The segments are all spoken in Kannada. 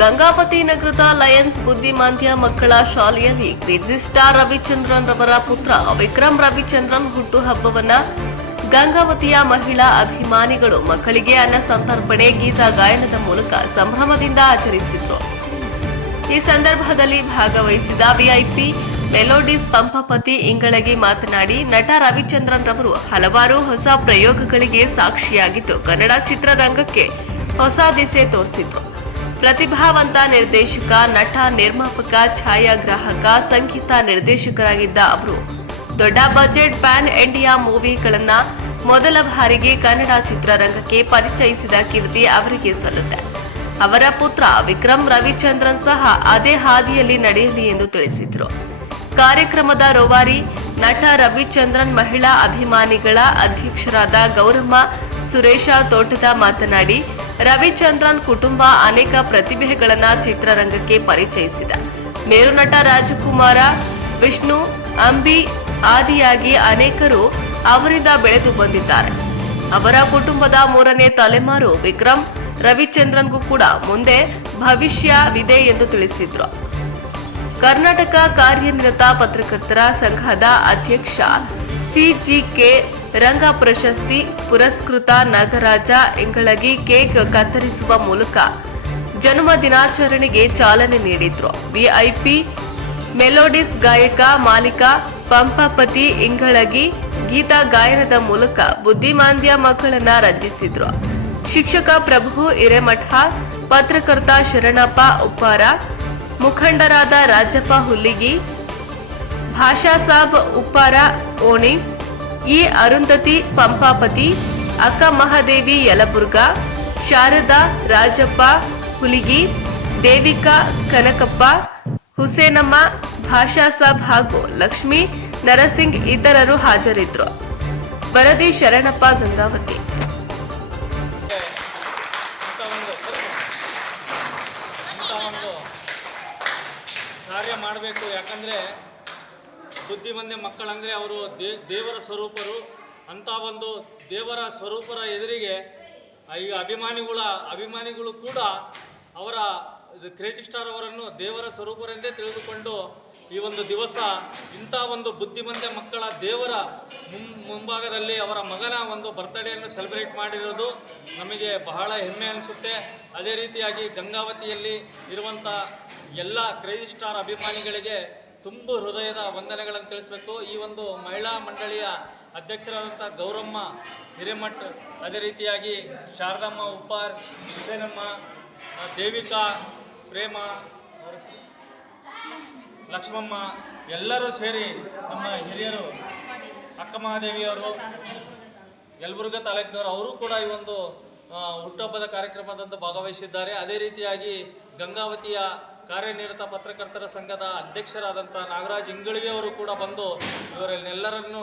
ಗಂಗಾವತಿ ನಗರದ ಲಯನ್ಸ್ ಬುದ್ಧಿಮಾಂದ್ಯ ಮಕ್ಕಳ ಶಾಲೆಯಲ್ಲಿ ಕ್ರೇಜಿ ಸ್ಟಾರ್ ರವಿಚಂದ್ರನ್ ರವರ ಪುತ್ರ ವಿಕ್ರಮ್ ರವಿಚಂದ್ರನ್ ಹುಟ್ಟುಹಬ್ಬವನ್ನ ಗಂಗಾವತಿಯ ಮಹಿಳಾ ಅಭಿಮಾನಿಗಳು ಮಕ್ಕಳಿಗೆ ಅನ್ನ ಸಂತರ್ಪಣೆ ಗೀತ ಗಾಯನದ ಮೂಲಕ ಸಂಭ್ರಮದಿಂದ ಆಚರಿಸಿದರು. ಈ ಸಂದರ್ಭದಲ್ಲಿ ಭಾಗವಹಿಸಿದ ವಿಐಪಿ ಮೆಲೋಡಿಸ್ ಪಂಪಪತಿ ಇಂಗಳಗಿ ಮಾತನಾಡಿ, ನಟ ರವಿಚಂದ್ರನ್ ರವರು ಹಲವಾರು ಹೊಸ ಪ್ರಯೋಗಗಳಿಗೆ ಸಾಕ್ಷಿಯಾಗಿದ್ದು ಕನ್ನಡ ಚಿತ್ರರಂಗಕ್ಕೆ ಹೊಸ ದಿಸೆ ತೋರಿಸಿದ್ರು. ಪ್ರತಿಭಾವಂತ ನಿರ್ದೇಶಕ, ನಟ, ನಿರ್ಮಾಪಕ, ಛಾಯಾಗ್ರಾಹಕ, ಸಂಗೀತ ನಿರ್ದೇಶಕರಾಗಿದ್ದ ಅವರು ದೊಡ್ಡ ಬಜೆಟ್ ಪ್ಯಾನ್ ಇಂಡಿಯಾ ಮೂವಿಗಳನ್ನ ಮೊದಲ ಬಾರಿಗೆ ಕನ್ನಡ ಚಿತ್ರರಂಗಕ್ಕೆ ಪರಿಚಯಿಸಿದ ಕೀರ್ತಿ ಅವರಿಗೆ ಸಲ್ಲುತ್ತೆ. ಅವರ ಪುತ್ರ ವಿಕ್ರಮ್ ರವಿಚಂದ್ರನ್ ಸಹ ಅದೇ ಹಾದಿಯಲ್ಲಿ ನಡೆಯಲಿ ಎಂದು ತಿಳಿಸಿದರು. ಕಾರ್ಯಕ್ರಮದ ರೂವಾರಿ ನಟ ರವಿಚಂದ್ರನ್ ಮಹಿಳಾ ಅಭಿಮಾನಿಗಳ ಅಧ್ಯಕ್ಷರಾದ ಗೌರಮ್ಮ ಸುರೇಶ ತೋಟದ ಮಾತನಾಡಿ, ರವಿಚಂದ್ರನ್ ಕುಟುಂಬ ಅನೇಕ ಪ್ರತಿಭೆಗಳನ್ನ ಚಿತ್ರರಂಗಕ್ಕೆ ಪರಿಚಯಿಸಿದ. ಮೇರುನಟ ರಾಜಕುಮಾರ, ವಿಷ್ಣು, ಅಂಬಿ ಆದಿಯಾಗಿ ಅನೇಕರು ಅವರಿಂದ ಬೆಳೆದು ಬಂದಿದ್ದಾರೆ. ಅವರ ಕುಟುಂಬದ 3ನೇ ತಲೆಮಾರು ವಿಕ್ರಮ್ ರವಿಚಂದ್ರನ್ಗೂ ಕೂಡ ಮುಂದೆ ಭವಿಷ್ಯವಿದೆ ಎಂದು ತಿಳಿಸಿದ್ರು. ಕರ್ನಾಟಕ ಕಾರ್ಯನಿರತ ಪತ್ರಕರ್ತರ ಸಂಘದ ಅಧ್ಯಕ್ಷ ಸಿಜಿಕೆ ರಂಗ ಪ್ರಶಸ್ತಿ ಪುರಸ್ಕೃತ ನಾಗರಾಜ ಇಂಗಳಗಿ ಕೇಕ್ ಕತ್ತರಿಸುವ ಮೂಲಕ ಜನ್ಮ ದಿನಾಚರಣೆಗೆ ಚಾಲನೆ ನೀಡಿದ್ರು. ವಿಐಪಿ ಮೆಲೋಡಿಸ್ ಗಾಯಕ ಮಾಲೀಕ ಪಂಪಪತಿ ಇಂಗಳಗಿ ಗೀತ ಗಾಯನದ ಮೂಲಕ ಬುದ್ಧಿಮಾಂದ್ಯ ಮಕ್ಕಳನ್ನ ರಂಜಿಸಿದ್ರು. ಶಿಕ್ಷಕ ಪ್ರಭು ಹಿರೇಮಠ, ಪತ್ರಕರ್ತ ಶರಣಪ್ಪ ಉಪ್ಪಾರ, ಮುಖಂಡರಾದ ರಾಜಪ್ಪ ಹುಲ್ಲಿಗಿ, ಭಾಷಾ ಸಾಬ್ ಉಪ್ಪಾರ ಓಣಿ, ಇ ಅರುಂಧತಿ ಪಂಪಾಪತಿ, ಅಕ್ಕ ಮಹಾದೇವಿ ಯಲಬುರ್ಗ, ಶಾರದಾ ರಾಜಪ್ಪ ಹುಲಿಗಿ, ದೇವಿಕಾ ಕನಕಪ್ಪ, ಹುಸೇನಮ್ಮ, ಭಾಷಾ ಸಾಬ್ ಹಾಗೂ ಲಕ್ಷ್ಮೀ ನರಸಿಂಗ್ ಇತರರು ಹಾಜರಿದ್ದರು. ವರದಿ ಶರಣಪ್ಪ, ಗಂಗಾವತಿ. ಕಾರ್ಯ ಮಾಡಬೇಕು. ಯಾಕಂದರೆ ಬುದ್ಧಿಮಾಂದ್ಯ ಮಕ್ಕಳಂದರೆ ಅವರು ದೇವರ ಸ್ವರೂಪರು. ಅಂಥ ಒಂದು ದೇವರ ಸ್ವರೂಪರ ಎದುರಿಗೆ ಈಗ ಅಭಿಮಾನಿಗಳು ಕೂಡ ಅವರ ಕ್ರೇಜಿ ಸ್ಟಾರ್ ಅವರನ್ನು ದೇವರ ಸ್ವರೂಪರೆಂದೇ ತಿಳಿದುಕೊಂಡು ಈ ಒಂದು ದಿವಸ ಇಂಥ ಒಂದು ಬುದ್ಧಿಮಾಂದ್ಯ ಮಕ್ಕಳ ದೇವರ ಮುಂಭಾಗದಲ್ಲಿ ಅವರ ಮಗನ ಒಂದು ಬರ್ತ್ಡೇಯನ್ನು ಸೆಲೆಬ್ರೇಟ್ ಮಾಡಿರೋದು ನಮಗೆ ಬಹಳ ಹೆಮ್ಮೆ ಅನಿಸುತ್ತೆ. ಅದೇ ರೀತಿಯಾಗಿ ಗಂಗಾವತಿಯಲ್ಲಿ ಇರುವಂಥ ಎಲ್ಲ ಕ್ರೇಜಿ ಸ್ಟಾರ್ ಅಭಿಮಾನಿಗಳಿಗೆ ತುಂಬ ಹೃದಯದ ವಂದನೆಗಳನ್ನು ತಿಳಿಸಬೇಕು. ಈ ಒಂದು ಮಹಿಳಾ ಮಂಡಳಿಯ ಅಧ್ಯಕ್ಷರಾದಂಥ ಗೌರಮ್ಮ ಹಿರೇಮಠ್, ಅದೇ ರೀತಿಯಾಗಿ ಶಾರದಮ್ಮ ಉಪ್ಪಾರ್, ಹುಸೇನಮ್ಮ, ದೇವಿಕಾ, ಪ್ರೇಮ, ಲಕ್ಷ್ಮಮ್ಮ ಎಲ್ಲರೂ ಸೇರಿ ನಮ್ಮ ಹಿರಿಯರು ಅಕ್ಕ ಮಹಾದೇವಿಯವರು, ಯಲಬುರ್ಗಾ ತಾಲೂಕಿನವರು ಅವರು ಕೂಡ ಈ ಒಂದು ಹುಟ್ಟುಹಬ್ಬದ ಕಾರ್ಯಕ್ರಮದಂದು ಭಾಗವಹಿಸಿದ್ದಾರೆ. ಅದೇ ರೀತಿಯಾಗಿ ಗಂಗಾವತಿಯ ಕಾರ್ಯನಿರತ ಪತ್ರಕರ್ತರ ಸಂಘದ ಅಧ್ಯಕ್ಷರಾದಂಥ ನಾಗರಾಜ್ ಇಂಗಳಿಗೆ ಅವರು ಕೂಡ ಬಂದು ಇವರನ್ನೆಲ್ಲರನ್ನು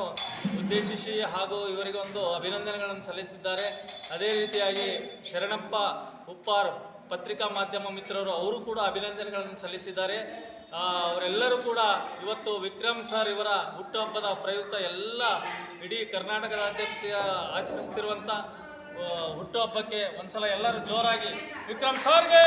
ಉದ್ದೇಶಿಸಿ ಹಾಗೂ ಇವರಿಗೆ ಒಂದು ಅಭಿನಂದನೆಗಳನ್ನು ಸಲ್ಲಿಸಿದ್ದಾರೆ. ಅದೇ ರೀತಿಯಾಗಿ ಶರಣಪ್ಪ ಉಪ್ಪಾರ್ ಪತ್ರಿಕಾ ಮಾಧ್ಯಮ ಮಿತ್ರರು ಅವರು ಕೂಡ ಅಭಿನಂದನೆಗಳನ್ನು ಸಲ್ಲಿಸಿದ್ದಾರೆ. ಅವರೆಲ್ಲರೂ ಕೂಡ ಇವತ್ತು ವಿಕ್ರಮ್ ಸರ್ ಇವರ ಹುಟ್ಟುಹಬ್ಬದ ಪ್ರಯುಕ್ತ ಎಲ್ಲ ಇಡೀ ಕರ್ನಾಟಕದಾದ್ಯಂತ ಆಚರಿಸ್ತಿರುವಂಥ ಹುಟ್ಟುಹಬ್ಬಕ್ಕೆ ಒಂದ್ಸಲ ಎಲ್ಲರೂ ಜೋರಾಗಿ ವಿಕ್ರಮ್ ಸರ್ಗೆ